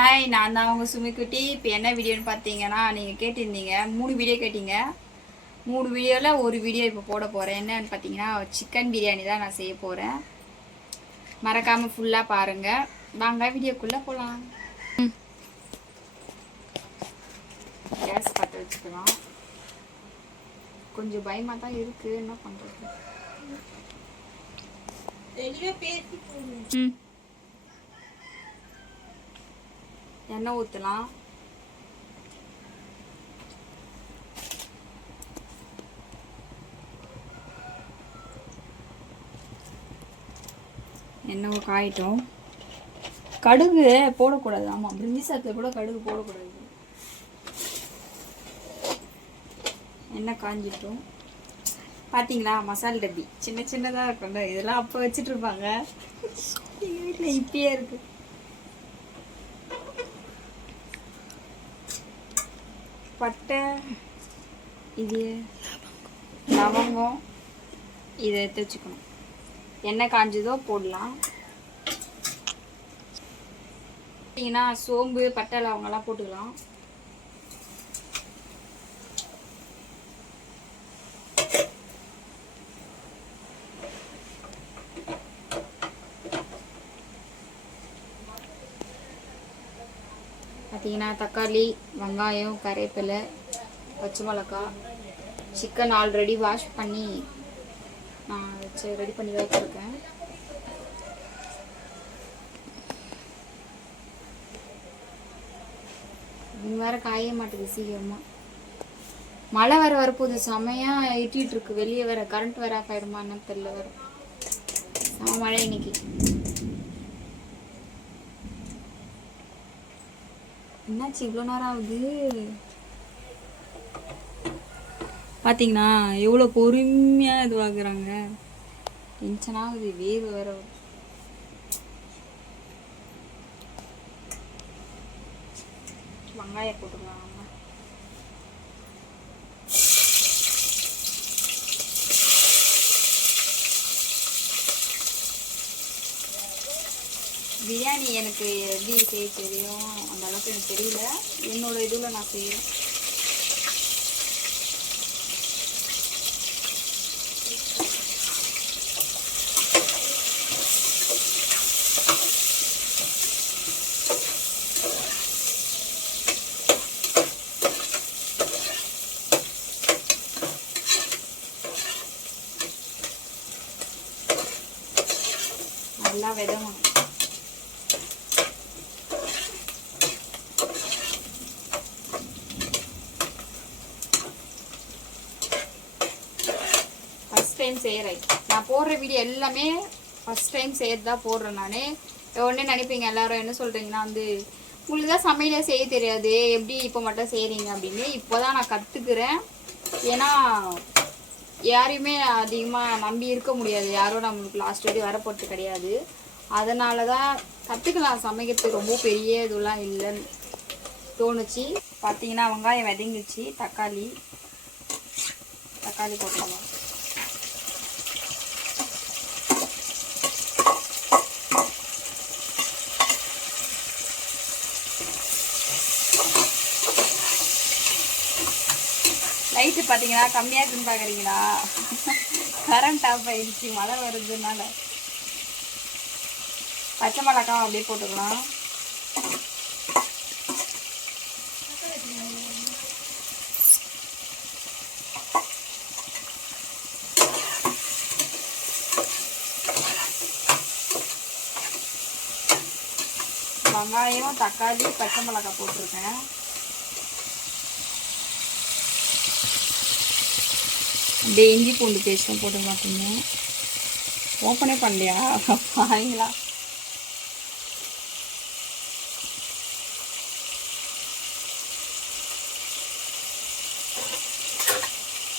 Hi நான் தான் உங்கள் சுமிக்குட்டி இப்போ என்ன வீடியோன்னு பார்த்தீங்கன்னா நீங்கள் கேட்டிருந்தீங்க. மூணு வீடியோ கேட்டீங்க. மூணு வீடியோவில் ஒரு வீடியோ இப்போ போட போகிறேன் என்னன்னு பார்த்தீங்கன்னா சிக்கன் பிரியாணி தான் நான் செய்ய போகிறேன் மறக்காமல் ஃபுல்லாக பாருங்கள் வாங்க வீடியோக்குள்ளே போகலாம் கேஸ் பற்ற வச்சுக்கலாம். கொஞ்சம் பயமாக தான் இருக்குது என்ன பண்ணுறது ம். எண்ணெய் ஊற்றலாம் எண்ணெய் காயிட்டோம். கடுகு போடக்கூடாது. ஆமாம் பிரிஞ்சி சாத்தில் கூட கடுகு போடக்கூடாது. எண்ணெய் காஞ்சிட்டோம். பார்த்தீங்களா மசால் டப்பி. சின்ன சின்னதாக இருக்கும்ல. இதெல்லாம் அப்போ வச்சுட்டு இருப்பாங்க. எங்கள் வீட்டில் இப்பயே இருக்குது பட்டை இது லவங்கம். இதை எடுத்து வச்சுக்கணும். எண்ணெய் காஞ்சதோ போடலாம். பார்த்தீங்கன்னா சோம்பு பட்டை லவங்கெல்லாம் போட்டுக்கலாம். பார்த்தீங்கன்னா தக்காளி வெங்காயம் கருவேப்பிலை பச்சை மிளகா சிக்கன் ஆல்ரெடி வாஷ் பண்ணி நான் வச்சு ரெடி பண்ணி வச்சுருக்கேன். இன்னும் வேற காய மாட்டேது சீக்கிரமாக மழை வர வரப்போகுது செமையாக இட்டிட்டு இருக்கு. வெளியே வேற கரண்ட் வேற ஆஃப் ஆயிடுமா என்னன்னு தெரியல வேற. மழை இன்னைக்கு. என்னாச்சு இவ்வளோ நேரம் ஆகுது? பார்த்தீங்கன்னா எவ்வளோ பொறுமையாக இதுவாகுறாங்க டென்ஷன் ஆகுது வேவு வேற வெங்காயம் போட்டுக்கலாம் நம்ம. பிரியாணி எனக்கு எப்படி செய்ய தெரியும்? அந்த அளவுக்கு எனக்கு தெரியல. என்னோட இதில் நான் செய்கிறேன் நல்லா விதம் ஃபஸ்ட் டைம் செய்கிறேன் நான் போடுற வீடியோ எல்லாமே ஃபஸ்ட் டைம் செய்யறது தான் போடுறேன் நான். உடனே நினைப்பீங்க எல்லாரும் என்ன சொல்கிறீங்கன்னா வந்து உங்களுக்கு தான் சமையலே செய்ய தெரியாது எப்படி இப்போ மட்டும் செய்கிறீங்க அப்படின்னு. இப்போ தான் நான் கற்றுக்குறேன் ஏன்னா யாரையுமே அதிகமாக நம்பி இருக்க முடியாது. யாரும் நம்மளுக்கு லாஸ்ட் வரையும் வரப்போட்டு கிடையாது. அதனால தான் கற்றுக்கலாம் சமைக்கிறது ரொம்ப பெரிய இதெல்லாம் இல்லைன்னு தோணுச்சு. பார்த்தீங்கன்னா வெங்காயம் விதங்கிச்சு தக்காளி தக்காளி போட்டுக்கலாம். லைட்டு பார்த்தீங்கன்னா கம்மியாக இருக்குன்னு பார்க்குறீங்களா கரண்ட் ஆஃப் ஆயிடுச்சு மழை வருதுனால. பச்சை மிளகாவும் அப்படியே போட்டுக்கலாம். வெங்காயம் தக்காளி பச்சை மிளகாய் போட்டிருக்கேன். அப்படியே இஞ்சி பூண்டு பேஸ்ட்டும் போட்டு மாட்டீங்க ஓப்பனே பண்ணலையா? வாங்கிங்களா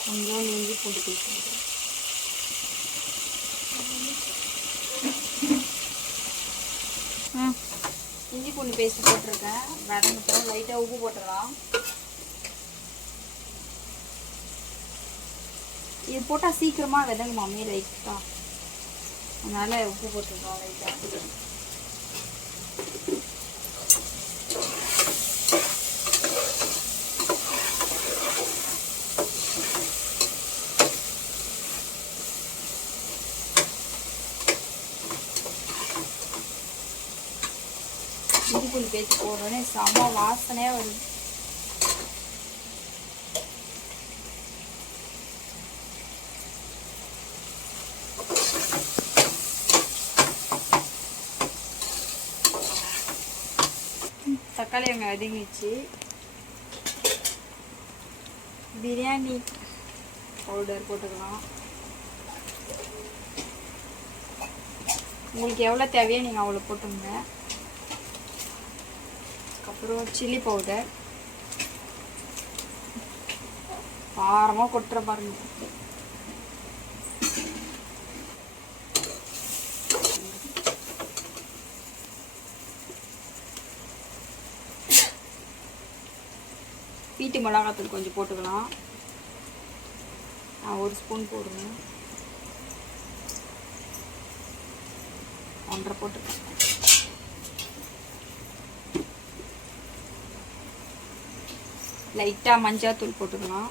கொஞ்சம் இஞ்சி பூண்டு பேஸ்ட் போட்டுக்கலாம். இஞ்சி பூண்டு பேஸ்ட் போட்டிருக்கேன். வதங்கட்டும். லைட்டாக உப்பு போட்டுடலாம். இது போட்டால் சீக்கிரமாக விதங்க மாமியை லைட்டாக அதனால் உப்பு போட்டுருக்கோம் லைட்டாக இடிப்புளி பேச்சு போடணுன்னு செம்ம வாசனையாக வருது. தக்காளி அங்கே வதங்கிச்சு பிரியாணி பவுடர் போட்டுக்கலாம். உங்களுக்கு எவ்வளோ தேவையோ நீங்கள் அவ்வளோ போட்டுங்க அப்புறம் சில்லி பவுடர் காரமாக கொட்டுற பாருங்க. வீட்டு மிளகாத்தூள் கொஞ்சம் போட்டுக்கலாம். நான் ஒரு ஸ்பூன் போடுவேன் ஒன்றரை போட்டுருக்கேன் லைட்டாக மஞ்சாத்தூள் போட்டுக்கலாம்.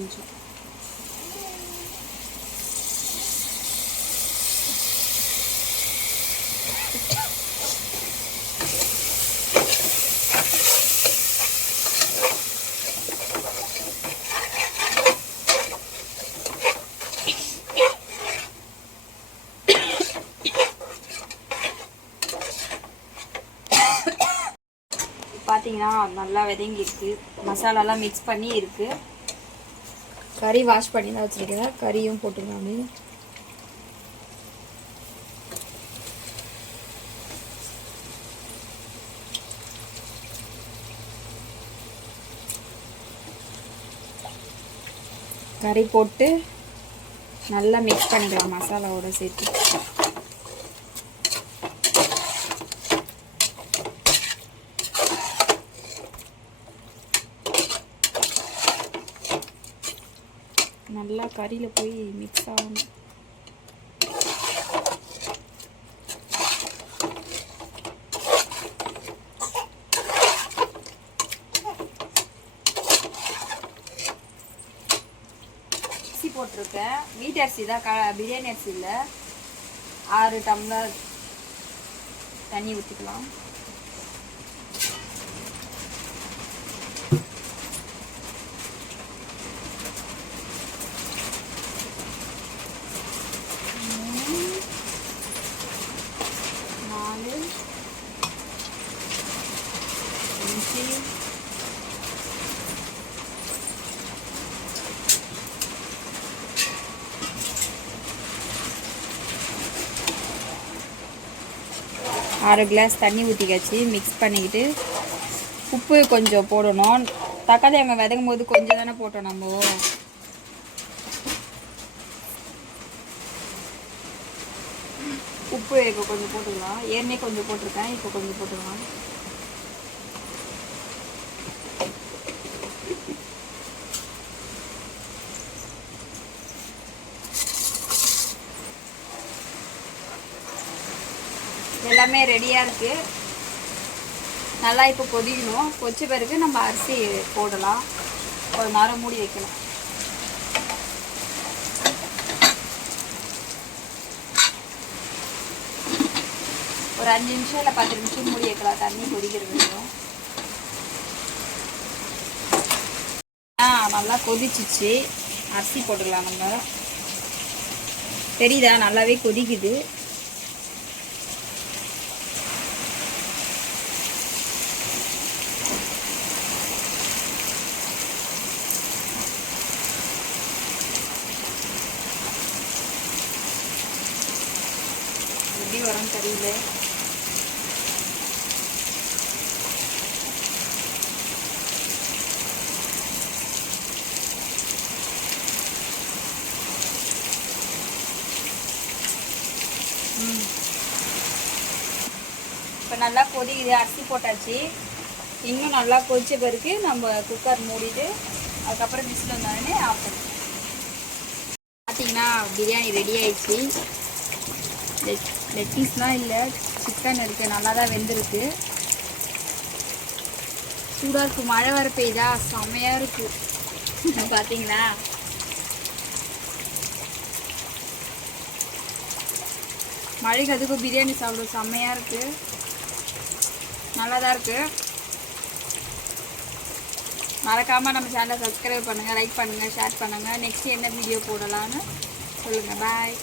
கொஞ்சம். பார்த்தீங்கன்னா நல்லா வதங்கி மசாலாலாம் மிக்ஸ் பண்ணி இருக்கு கறி வாஷ் பண்ணி தான் வச்சிருக்கேன் கறியும் போட்டுக்கலாமே கறி போட்டு நல்லா மிக்ஸ் பண்ணிக்கலாம் மசாலாவோட சேர்த்து நல்லா கறியில் போய் மிக்ஸ் ஆகணும் அரிசி போட்டிருக்கேன். வீட்டு அரிசி தான் க பிரியாணி அரிசி இல்லை. ஆறு டம்ளர் தண்ணி ஊற்றிக்கலாம் நாலு அஞ்சு ஆறு கிளாஸ் தண்ணி ஊற்றிக்காச்சு மிக்ஸ் பண்ணிக்கிட்டு உப்பு கொஞ்சம் போடணும். தக்காளி அங்கே விதங்கும் போது கொஞ்சம் தானே போட்டோம் நம்ம. உப்பு இப்போ கொஞ்சம் போட்டுக்கலாம். ஏற்கனவே கொஞ்சம் போட்டிருக்கேன். இப்போ கொஞ்சம் போட்டுக்கலாம் எல்லாமே ரெடியாக இருக்குது நல்லா இப்போ கொதிக்கணும். கொச்ச பிறகு நம்ம அரிசி போடலாம். ஒரு நேரம் மூடி வைக்கலாம் ஒரு அஞ்சு நிமிஷம் இல்லை பத்து நிமிஷம் மூடி வைக்கலாம். தண்ணி கொதிக்கிறது ஆ நல்லா கொதிச்சிச்சு. அரிசி போட்டுக்கலாம் நம்ம. தெரியுதா? நல்லாவே கொதிக்குது. எப்படி வரும்னு தெரியல. இப்போ நல்லா கொதிக்குது அரிசி போட்டாச்சு. இன்னும் நல்லா கொதிச்ச பிறகு நம்ம குக்கர் மூடிட்டு அதுக்கப்புறம் விசில் வந்தோடனே ஆஃப் பண்ணுவோம் பார்த்தீங்கன்னா பிரியாணி ரெடி ஆயிடுச்சு. லெக் பீஸ்லாம் இல்லை சிக்கன் இருக்குது நல்லா தான் வெந்திருக்கு. சூடாக இருக்குது மழை வர பெய்தா செம்மையாக இருக்கு. பார்த்தீங்களா மழைக்கு அதுக்கும் பிரியாணி சாப்பிட செம்மையாக இருக்கு. நல்லா தான் இருக்கு. மறக்காமல் நம்ம சேனலை சப்ஸ்கிரைப் பண்ணுங்கள் லைக் பண்ணுங்கள் ஷேர் பண்ணுங்கள் நெக்ஸ்ட் என்ன வீடியோ போடலான்னு சொல்லுங்கள் பாய்